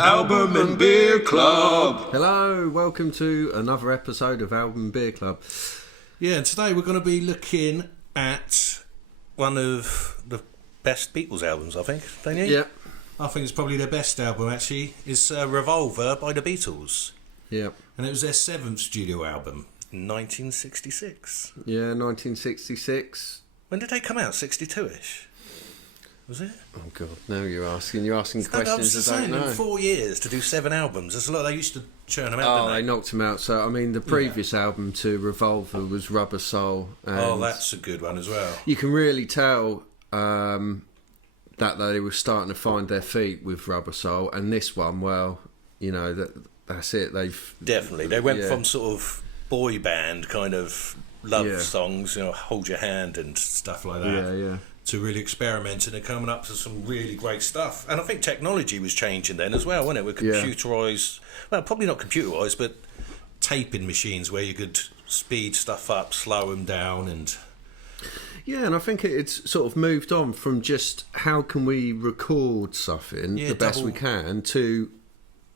Album and Beer Club. Hello, welcome to another episode of Album and Beer Club. Yeah, and today we're going to be looking at one of the best Beatles albums, I think, don't you? Yeah. I think it's probably their best album, actually. It's Revolver by the Beatles. Yeah. And it was their 7th studio album. 1966. Yeah, 1966. When did they come out? 62-ish? Was it? Oh God, now you're asking questions I don't know. In 4 years to do 7 albums. That's a lot. They used to churn them out, Oh, didn't they knocked him out. So, I mean, the previous album to Revolver was Rubber Soul. And that's a good one as well. you can really tell that they were starting to find their feet with Rubber Soul. And this one, well, you know, that's it. Definitely. They went from sort of boy band kind of love songs, you know, Hold Your Hand and stuff like that. Yeah. To really experimenting and coming up to some really great stuff. And I think technology was changing then as well, wasn't it? With computerised, well, probably not computerised, but taping machines where you could speed stuff up, slow them down, and... Yeah, and I think it's sort of moved on from just how can we record something the best we can to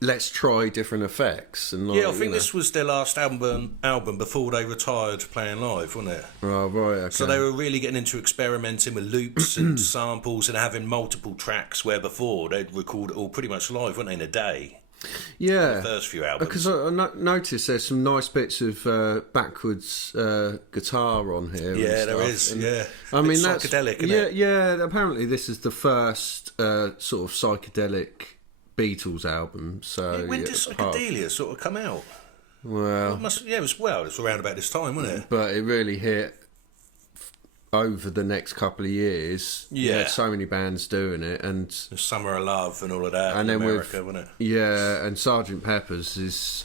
let's try different effects. And I think this was their last album before they retired playing live, wasn't it? Oh, right, okay. So they were really getting into experimenting with loops and samples and having multiple tracks, where before they'd record it all pretty much live, weren't they, in a day? Yeah. The first few albums. Because I noticed there's some nice bits of backwards guitar on here. Yeah, and there stuff. is, and, yeah. I mean, that's psychedelic, isn't it? Yeah, apparently this is the first sort of psychedelic Beatles album. So when did Psychedelia sort of come out? Well, it was around about this time, wasn't it? But it really hit over the next couple of years. Yeah. You had so many bands doing it, and The Summer of Love and all of that, and in then America, wasn't it? Yeah, and Sgt. Pepper's is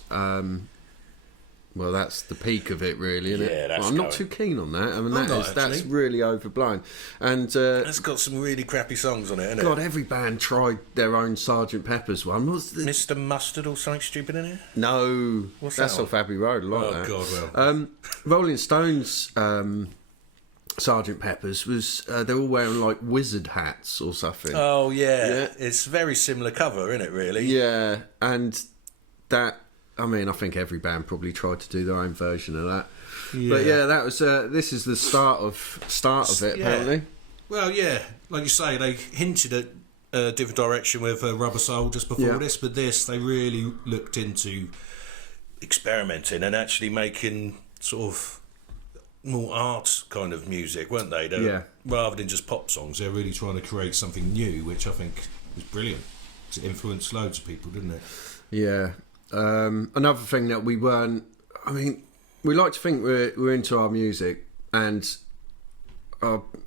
well, that's the peak of it, really, isn't it? That's I'm not too keen on that. I mean, that's actually. really overblown. And It's got some really crappy songs on it, hasn't God, it? every band tried their own Sgt. Pepper's one. Mr. Mustard or something stupid in it? No, What's that's that off Abbey Road. I like that. God, well. Rolling Stones. Sgt. Pepper's was they're all wearing like wizard hats or something. Oh yeah, it's a very similar cover, isn't it? Really? Yeah, and that. I mean, I think every band probably tried to do their own version of that. Yeah. But yeah, that was. This is the start of it, apparently. Well, yeah, like you say, they hinted at a different direction with Rubber Soul just before this, but this they really looked into experimenting and actually making sort of more art kind of music, weren't they? Rather than just pop songs, they're really trying to create something new, which I think was brilliant. It influenced loads of people, didn't it? Yeah. Another thing that we weren't... I mean, we like to think we're into our music, and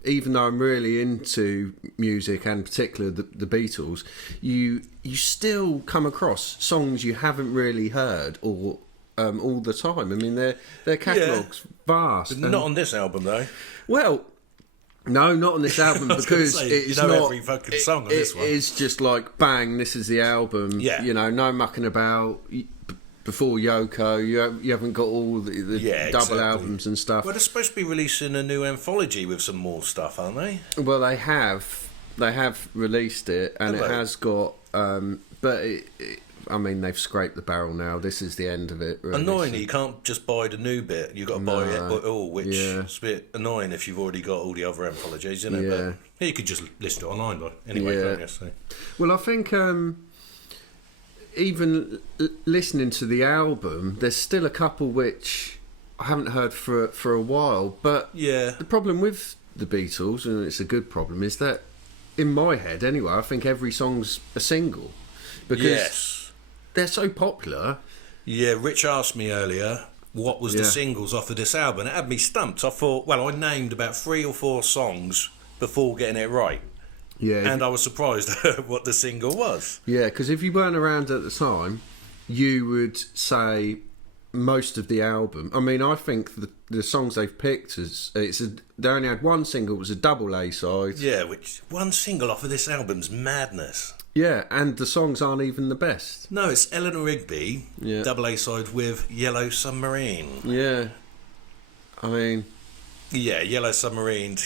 even though I'm really into music, and particularly the Beatles, you still come across songs you haven't really heard or... all the time. I mean, their catalogue's vast. But not on this album, though. Well, no, not on this album because it's not every fucking song on this one. It is just like bang. This is the album. Yeah. You know, no mucking about. Before Yoko, you haven't got all the double albums and stuff. Well, they're supposed to be releasing a new anthology with some more stuff, aren't they? Well, they have released it, and it has got. But I mean, they've scraped the barrel now. This is the end of it. Really. Annoyingly, you can't just buy the new bit. You've got to buy it all, which is a bit annoying if you've already got all the other anthologies, isn't it? Yeah. But you could just listen to it online, but anyway, can't you? So. Well, I think even listening to the album, there's still a couple which I haven't heard for a while. But the problem with the Beatles, and it's a good problem, is that in my head, anyway, I think every song's a single because they're so popular. Yeah, Rich asked me earlier what was the singles off of this album. It had me stumped. I thought, well, I named about 3 or 4 songs before getting it right. Yeah, and I was surprised at what the single was. Yeah, because if you weren't around at the time, you would say most of the album. I mean, I think the songs they've picked they only had one single. It was a double A side. Yeah, which one single off of this album's madness. Yeah, and the songs aren't even the best. No, it's Eleanor Rigby, double A side with Yellow Submarine. Yeah, I mean, yeah, Yellow Submarine.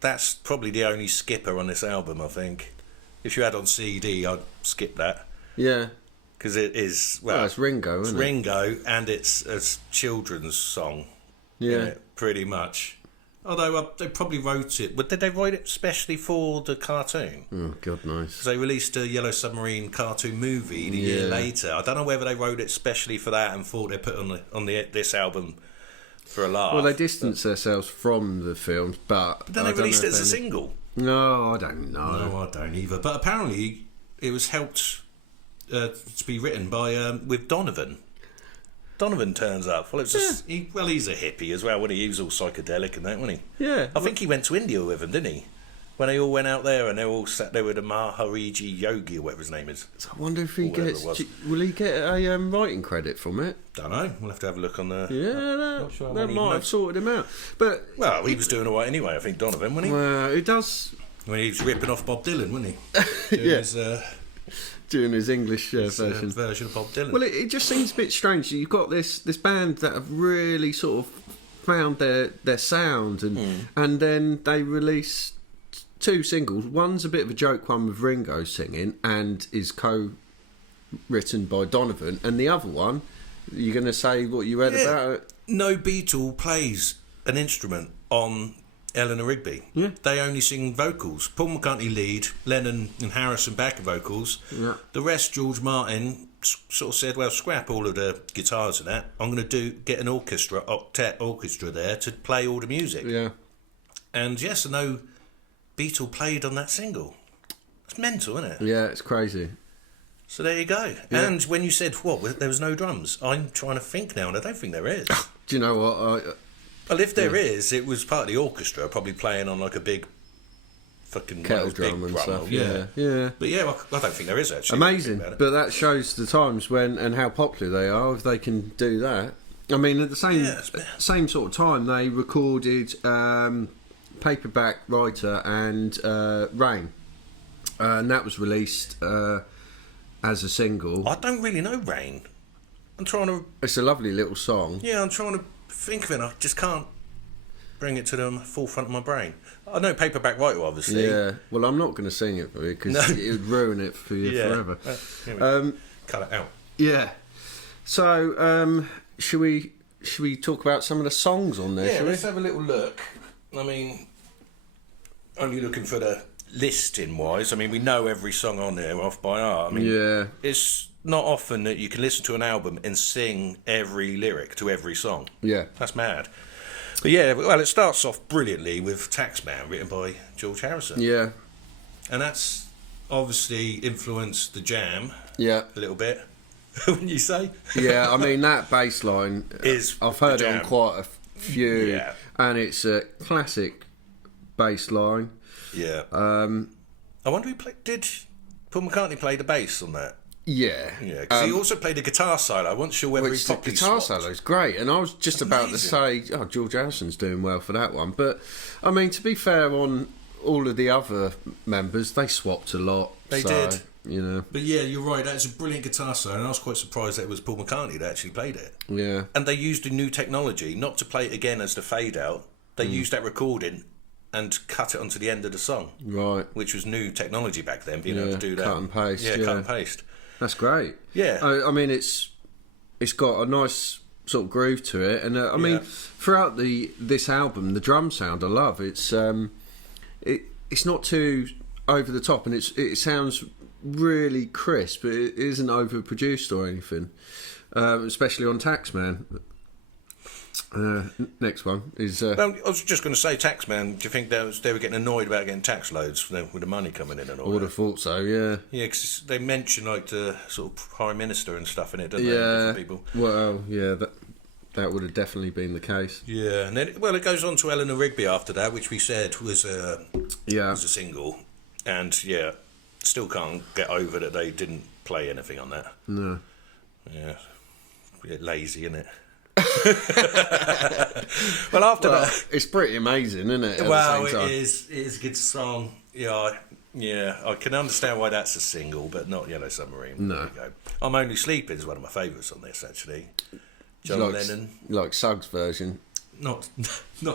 That's probably the only skipper on this album, I think. If you had on CD, I'd skip that. Yeah. Because it is, Well, it's Ringo, isn't it? Ringo, and it's a children's song. Yeah. Pretty much. Although they probably wrote it, but did they write it specially for the cartoon? Oh, God knows. Because they released a Yellow Submarine cartoon movie the year later. I don't know whether they wrote it specially for that and thought they put on this album for a laugh. Well, they distanced themselves from the films, but then they released it as a single. No, I don't know. No, I don't either. But apparently, it was helped to be written by with Donovan. Donovan turns up. Well, he's a hippie as well. When he was all psychedelic and that, wasn't he? Yeah. I think he went to India with him, didn't he? When they all went out there and they all sat there with a Mahariji Yogi or whatever his name is. So I wonder if he gets. Will he get a writing credit from it? Don't know. We'll have to have a look on the. Yeah, that might have sorted him out. But well, he was doing all right anyway. I think Donovan, wasn't he? Well, it does. When he was ripping off Bob Dylan, wasn't he? Doing his English version of Bob Dylan. Well, it just seems a bit strange. You've got this band that have really sort of found their sound, and then they release 2 singles. One's a bit of a joke one with Ringo singing and is co-written by Donovan, and the other one, you're going to say what you read about it? No Beatle plays an instrument on Eleanor Rigby. Yeah. They only sing vocals. Paul McCartney lead, Lennon and Harrison backing vocals. Yeah. The rest, George Martin sort of said, well, scrap all of the guitars and that. I'm going to get an octet orchestra there to play all the music. Yeah. And yes, no Beatle played on that single. It's mental, isn't it? Yeah, it's crazy. So there you go. Yeah. And when you said, there was no drums, I'm trying to think now, and I don't think there is. Do you know what? Well, if there is, it was part of the orchestra, probably playing on like a big fucking kettle drum and stuff. Yeah. But yeah, I don't think there is actually. Amazing, but that shows the times when and how popular they are. If they can do that, I mean, at the same sort of time, they recorded Paperback Writer and Rain, and that was released as a single. I don't really know Rain. I'm trying to. It's a lovely little song. Yeah, I'm trying to think of it. I just can't bring it to the forefront of my brain. I know Paperback Writer, obviously. Yeah. Well, I'm not going to sing it for you because it would ruin it for you forever. Cut it out. Yeah. So, should we talk about some of the songs on there? Yeah, let's have a little look. I mean, only looking for the listing wise. I mean, we know every song on there off by heart. I mean, it's not often that you can listen to an album and sing every lyric to every song. Yeah. That's mad. But yeah, well, it starts off brilliantly with Taxman, written by George Harrison. Yeah. And that's obviously influenced the Jam. Yeah. A little bit, wouldn't you say? Yeah, I mean, that bass line, I've heard it on quite a few, and it's a classic bass line. Yeah. I wonder did Paul McCartney play the bass on that? Yeah. Yeah, because he also played a guitar solo. I wasn't sure whether he properly guitar swapped. solo is great, and I was just about to say, George Harrison's doing well for that one. But, I mean, to be fair on all of the other members, they swapped a lot. They did. You know. But yeah, you're right, that's a brilliant guitar solo, and I was quite surprised that it was Paul McCartney that actually played it. Yeah. And they used a new technology, not to play it again as the fade out. They used that recording and cut it onto the end of the song. Right. Which was new technology back then, being able to do that. Cut and paste. Yeah, cut and paste. That's great. Yeah. I mean, it's got a nice sort of groove to it, and I mean, throughout this album, the drum sound I love. It's it's not too over the top, and it sounds really crisp. It isn't overproduced or anything, especially on Taxman. Next one is. Well, I was just going to say, Taxman. Do you think they were getting annoyed about getting tax loads with the money coming in and all? I would have thought so. Yeah. Yeah, because they mention like the sort of prime minister and stuff in it, don't they? Yeah. People. Well, yeah, that would have definitely been the case. Yeah, and then it goes on to Eleanor Rigby after that, which we said was a single, and still can't get over that they didn't play anything on that. No. Yeah, a bit lazy, isn't it? Well, after that, it's pretty amazing, isn't it? It is a good song. Yeah, I can understand why that's a single, but not Yellow Submarine. No, I'm Only Sleeping is one of my favourites on this, actually. John Lennon, like Suggs' version. Not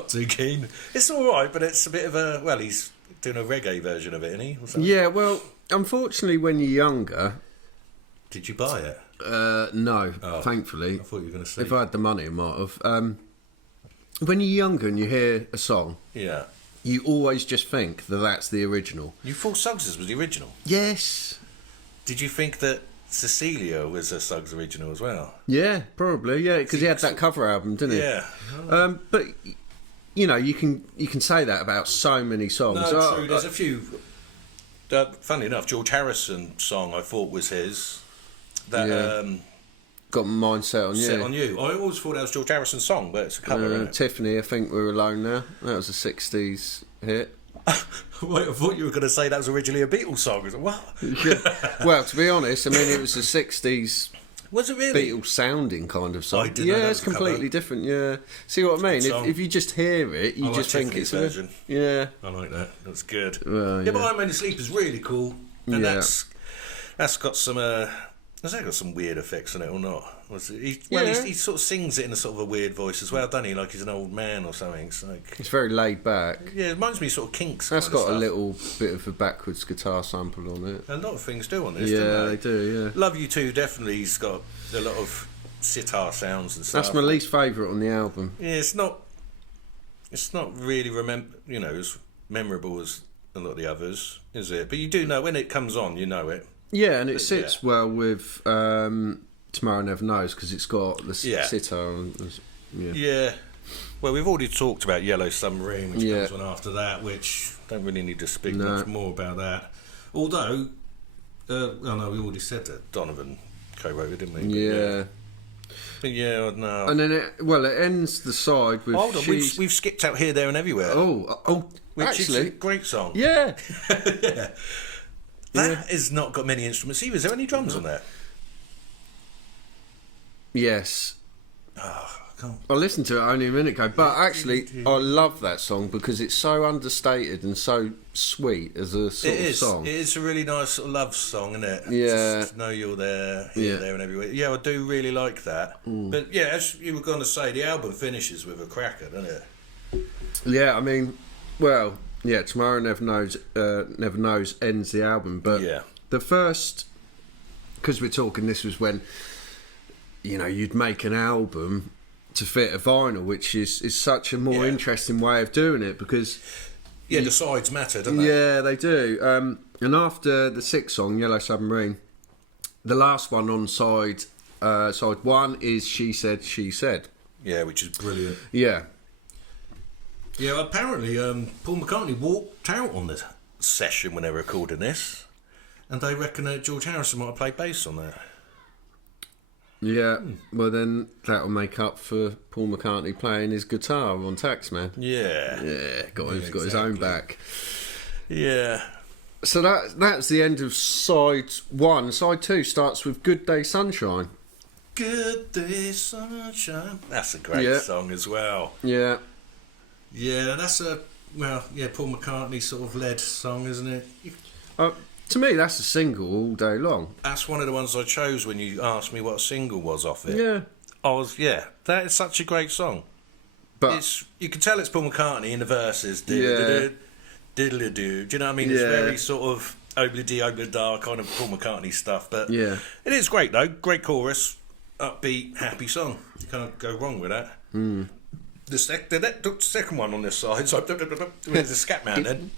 too keen. It's all right, but it's a bit of a he's doing a reggae version of it, isn't he? Yeah, well, unfortunately, when you're younger, Did you buy it? No, thankfully. I thought you were going to say. If I had the money, I might have. When you're younger and you hear a song, Yeah. you always just think that that's the original. You thought Suggs was the original? Yes. Did you think that Cecilia was a Suggs original as well? Yeah, probably. Yeah, because he had that cover album, didn't he? Yeah. But you know, you can say that about so many songs. No, true. There's a few. Funnily enough, George Harrison song I thought was his. That got my mind set on you. Set on You. I always thought that was George Harrison's song, but it's a cover. Isn't it? Tiffany, I think we're alone now. That was a '60s hit. Wait, I thought you were going to say that was originally a Beatles song. I was like, what? Yeah. Well, to be honest, I mean it was a '60s. Was it really? Beatles sounding kind of song. I didn't know that it's was a completely cover. different. Yeah, see what I mean? If you just hear it, you I just like think Tiffany's it's version. Yeah, I like that. That's good. Well, But I Made You Sleep is really cool, and Yeah. that's got some. Has that got some weird effects on it or not? He sort of sings it in a sort of a weird voice as well, doesn't he? Like he's an old man or something. It's like, it's very laid back. yeah, it reminds me of sort of Kinks. That's kind of got a stuff. little bit of a backwards guitar sample on it. A lot of things do on this. Yeah, don't they do. Yeah, Love You Too definitely has got a lot of sitar sounds and stuff. that's my least favourite on the album. Yeah, it's not really as memorable as a lot of the others, is it? But you do know when it comes on, you know it. Yeah, and it sits well with Tomorrow Never Knows because it's got the sitar. Yeah. Well, we've already talked about Yellow Submarine, which Yeah. comes on after that, which don't really need to speak No. much more about that. Although, we already said that Donovan co-wrote it, didn't we? But Yeah. But yeah, no. And then it ends the side with. Hold on, we've skipped out Here, There and Everywhere. Which Actually, is a great song. Yeah. Yeah. That has not got many instruments either. Is there any drums on that? Yes. Oh, I can't. I listened to it only a minute ago, but actually, I love that song because it's so understated and so sweet as a sort of song. It is a really nice sort of love song, isn't it? Yeah. Just know you're there, here, there, and everywhere. Yeah, I do really like that. But yeah, as you were going to say, the album finishes with a cracker, doesn't it? Yeah, I mean, well, yeah, Tomorrow Never Knows ends the album, but the first, because we're talking, this was when, you know, you'd make an album to fit a vinyl, which is such a more interesting way of doing it because... Yeah, the sides matter, don't they? Yeah, they do. And after the sixth song, Yellow Submarine, the last one on side one is She Said, She Said. Yeah, which is brilliant. Yeah. Yeah, apparently Paul McCartney walked out on the session when they were recording this, and they reckon that George Harrison might have played bass on that. Yeah, well then that'll make up for Paul McCartney playing his guitar on Taxman. Yeah. Yeah, got his own back. Yeah. So that's the end of side one. Side two starts with Good Day Sunshine. Good Day Sunshine. That's a great song as well. Yeah. Yeah, that's Paul McCartney sort of led song, isn't it? To me, that's a single all day long. That's one of the ones I chose when you asked me what single was off it. Yeah. That is such a great song. But you can tell it's Paul McCartney in the verses. Diddle-a-doo. Do you know what I mean? It's very sort of obla-dee, obla-da kind of Paul McCartney stuff. But it is great though. Great chorus, upbeat, happy song. You can't go wrong with that. The second one on this side, so there's a scat man then.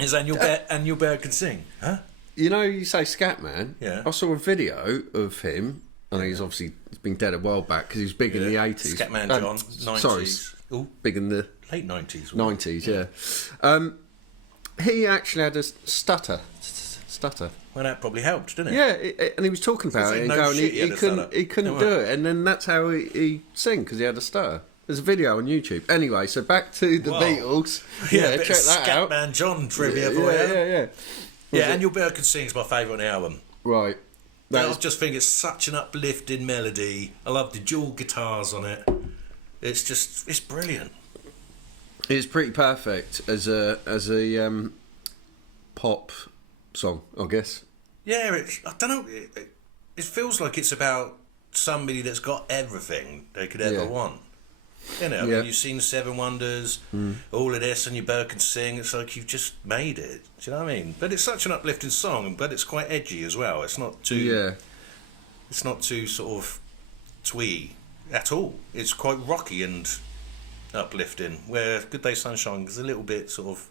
Is and your bear can sing, huh? You know, you say Scatman. Yeah. I saw a video of him. I know he's been dead a while back because he was big in the 80s. Scatman John, 90s. Sorry, big in the late 90s. 90s, yeah. He actually had a stutter. Well, that probably helped, didn't it? Yeah, and he was talking about it and going, he couldn't do it, and then that's how he sang because he had a stutter. There's a video on YouTube. Anyway, so back to the Beatles. Yeah, check that out. Scatman John trivia for you. Yeah. Yeah, And Your Bear Can Sing is my favourite on the album. Right. I just think it's such an uplifting melody. I love the dual guitars on it. It's brilliant. It's pretty perfect as a pop song, I guess. Yeah, I don't know. It feels like it's about somebody that's got everything they could ever want. You know, I mean, you've seen Seven Wonders, all of this, and Your Bear Can Sing. It's like you've just made it. Do you know what I mean? But it's such an uplifting song, but it's quite edgy as well. It's not too It's not too sort of twee at all. It's quite rocky and uplifting. Where Good Day Sunshine is a little bit sort of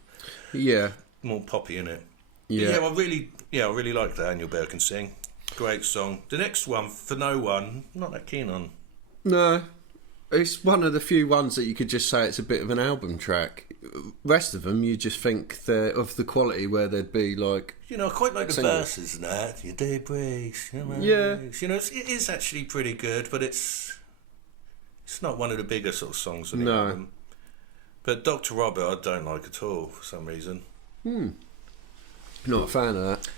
more poppy in it. Yeah. I really like that. Daniel Bear Can Sing. Great song. The next one, For No One, not that keen on. No, it's one of the few ones that you could just say it's a bit of an album track. Rest of them, you just think they're of the quality where they'd be like. You know, I quite like the singles. verses and that. Your day breaks. Your mind Yeah. breaks. You know, it is actually pretty good, but it's not one of the bigger sort of songs on the album. But Dr. Robert, I don't like at all for some reason. Not a fan of that.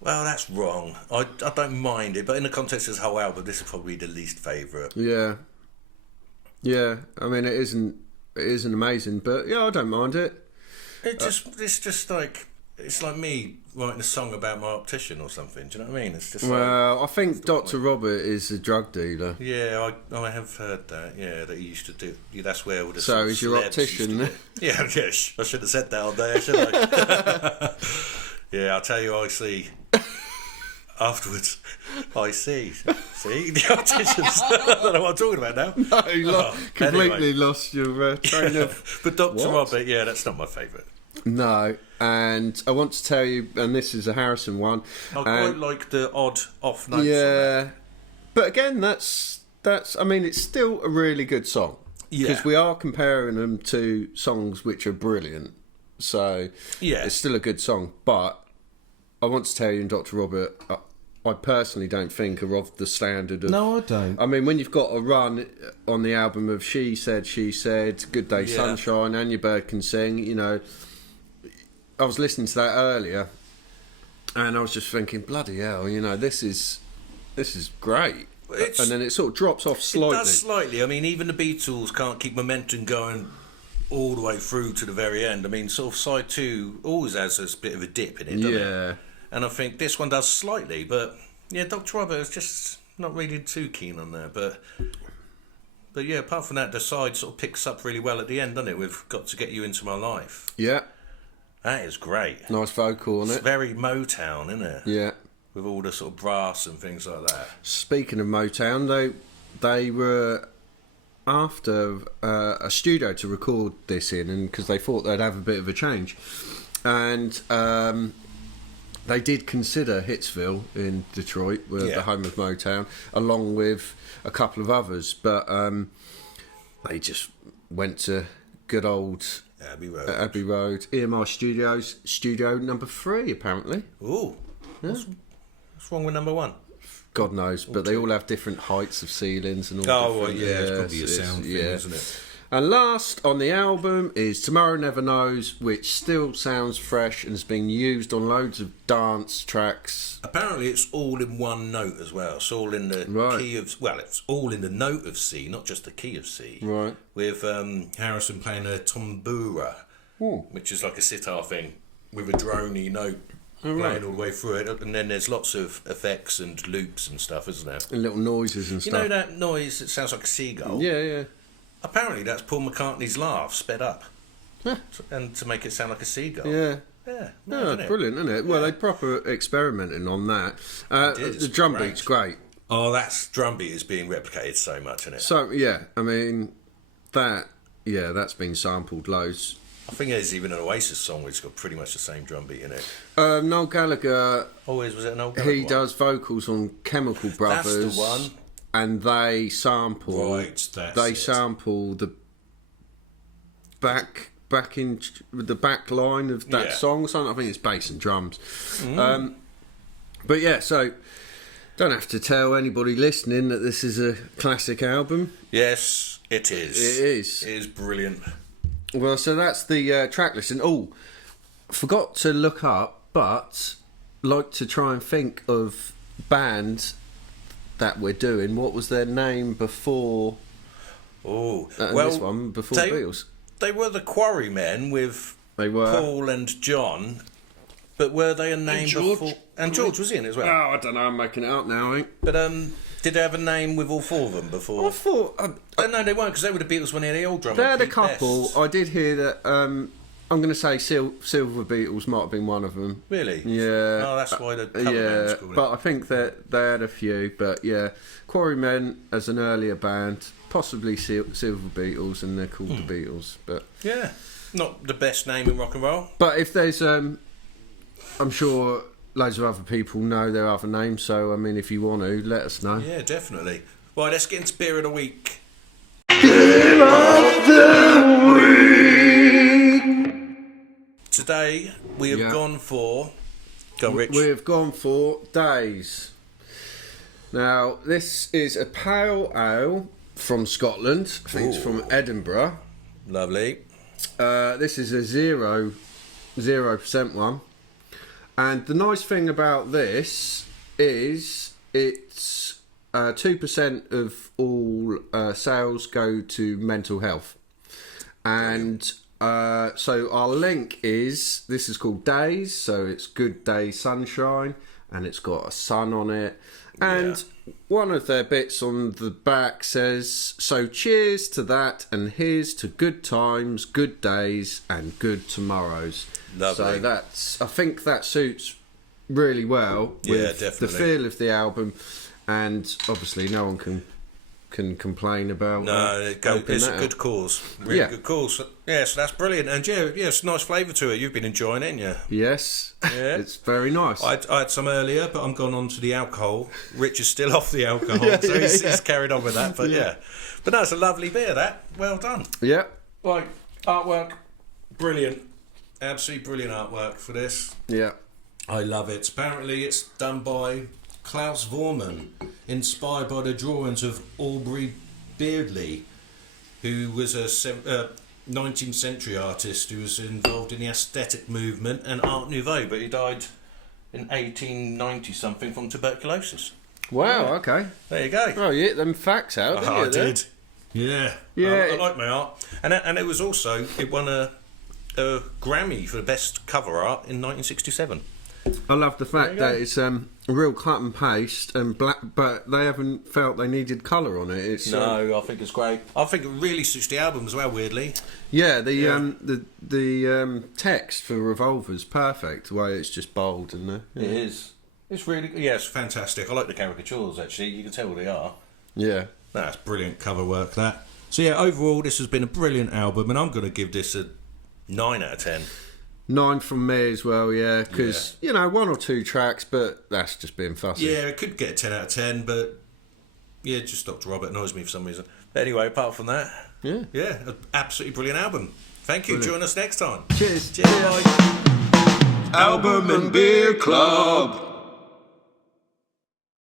Well, that's wrong. I don't mind it, but in the context of this whole album, this is probably the least favourite. Yeah. I mean, it isn't amazing, but I don't mind it. It's just like it's like me writing a song about my optician or something. Do you know what I mean? It's just Well, I think Dr. Robert is a drug dealer. Yeah, I have heard that. Yeah, that he used to do. Yeah, that's where all the So he's your optician. Yeah, yes. I should have said that on there, shouldn't I? Yeah, I'll tell you. I see. Afterwards, I see the opticians. I don't know what I'm talking about now. No, you completely lost your train of. But Dr. What? Robert, yeah, that's not my favourite. No, and I want to tell you, and this is a Harrison one. I quite like the odd off notes. Yeah, but again, that's. I mean, it's still a really good song. Yeah. Because we are comparing them to songs which are brilliant. So Yeah. it's still a good song. But I want to tell you, in Dr. Robert, I personally don't think are of the standard of. No, I don't. I mean, when you've got a run on the album of She Said, Good Day Sunshine, and Your Bird Can Sing, you know, I was listening to that earlier, and I was just thinking, bloody hell, you know, this is great. And then it sort of drops off slightly. It does slightly. I mean, even the Beatles can't keep momentum going all the way through to the very end. I mean, sort of side 2 always has a bit of a dip in it, doesn't it? And I think this one does slightly, but yeah, Dr. Robert is just not really too keen on there. But yeah, apart from that, the side sort of picks up really well at the end, doesn't it? We've Got to Get You Into My Life. Yeah. That is great. Nice vocal on It's it. very Motown, isn't it? Yeah. With all the sort of brass and things like that. Speaking of Motown, they were after a studio to record this in, and because they thought they'd have a bit of a change, and they did consider Hitsville in Detroit, the home of Motown, along with a couple of others, but they just went to good old Abbey Road. Abbey Road, EMI Studios, studio number 3, apparently. Ooh. What's wrong with number 1? God knows, but they all have different heights of ceilings and all. Oh, well, yeah, it's probably a sound thing, isn't it? And last on the album is Tomorrow Never Knows, which still sounds fresh and has been used on loads of dance tracks. Apparently, it's all in one note as well. It's all in the key of. Well, it's all in the note of C, not just the key of C. Right. With Harrison playing a tambura, which is like a sitar thing with a droney note. Playing all the way through it, and then there's lots of effects and loops and stuff, isn't there? And little noises and You stuff. know that noise that sounds like a seagull? Yeah. Apparently that's Paul McCartney's laugh sped up. Huh. And to make it sound like a seagull. Yeah. Yeah. Brilliant, isn't it? Well, they proper experimenting on that. The drum beat's great. Oh, that's drum beat is being replicated so much, isn't it? So, yeah, I mean, that's been sampled loads. I think there's even an Oasis song which has got pretty much the same drum beat in it. Noel Gallagher. Was it an old Gallagher He one? does vocals on Chemical Brothers. That's the one. And they sample. Right, that's They it. sample the back line of that song or something. I think it's bass and drums. But yeah, so don't have to tell anybody listening that this is a classic album. Yes, it is. It is. It is brilliant. Well, so that's the track list. And forgot to look up, but like to try and think of bands that we're doing. What was their name before? This one before the Beatles. They were the Quarrymen with They were. Paul and John, but were they a name George. before? And George was in as well. Oh, I don't know. I'm making it up now. I think. But did they have a name with all 4 of them before? I thought No, they weren't, because they were the Beatles when they had the old drummer. they had a Pete couple. Best. I did hear that I'm going to say Silver Beatles might have been one of them. Really? Yeah. Oh, that's why the cover band's called but I think that they had a few. But yeah, Quarrymen as an earlier band, possibly Silver Beatles, and they're called the Beatles. But yeah, not the best name in rock and roll. But if there's, I'm sure loads of other people know their other names. So I mean, if you want to, let us know. Yeah, definitely. Right, let's get into beer of the week. Today we have gone for. Go on, Rich. We've gone for Days. Now this is a pale ale from Scotland. I think it's from Edinburgh. Lovely. This is a 0% one, and the nice thing about this is it's 2% of all sales go to mental health, and so our link is, this is called Days, so it's Good Day Sunshine, and it's got a sun on it, and one of their bits on the back says, so cheers to that, and here's to good times, good days, and good tomorrows. Lovely. So I think that suits really well with definitely. the feel of the album, and obviously no one can complain about. No, it's a good cause. Really good cause. So that's brilliant. And it's a nice flavour to it. You've been enjoying it, haven't you? Yes. Yeah. It's very nice. I had some earlier, but I'm gone on to the alcohol. Rich is still off the alcohol, so he's carried on with that. But but no, it's a lovely beer. That well done. Yeah. Like artwork, brilliant. Absolutely brilliant artwork for this. Yeah. I love it. Apparently, it's done by Klaus Vormann, inspired by the drawings of Aubrey Beardsley, who was a 19th century artist who was involved in the aesthetic movement and Art Nouveau, but he died in 1890 something from tuberculosis. Wow. Okay. There you go. Oh, you hit them facts out. Didn't you, I did. Yeah. I like my art, and it was also, it won a Grammy for the best cover art in 1967. I love the fact that it's a real cut and paste and black, but they haven't felt they needed colour on it. It's I think it's great. I think it really suits the album as well. Weirdly, the text for Revolver's perfect. The way it's just bold and it is. It's really it's fantastic. I like the caricatures. Actually, you can tell what they are. Yeah, that's brilliant cover work. That. So overall, this has been a brilliant album, and I'm going to give this a 9 out of 10. 9 from me as well, because one or two tracks, but that's just being fussy. Yeah, it could get a 10 out of 10, but just Dr. Robert annoys me for some reason. But anyway, apart from that, an absolutely brilliant album. Thank you. Brilliant. Join us next time. Cheers. Cheers. Bye. Album and Beer Club.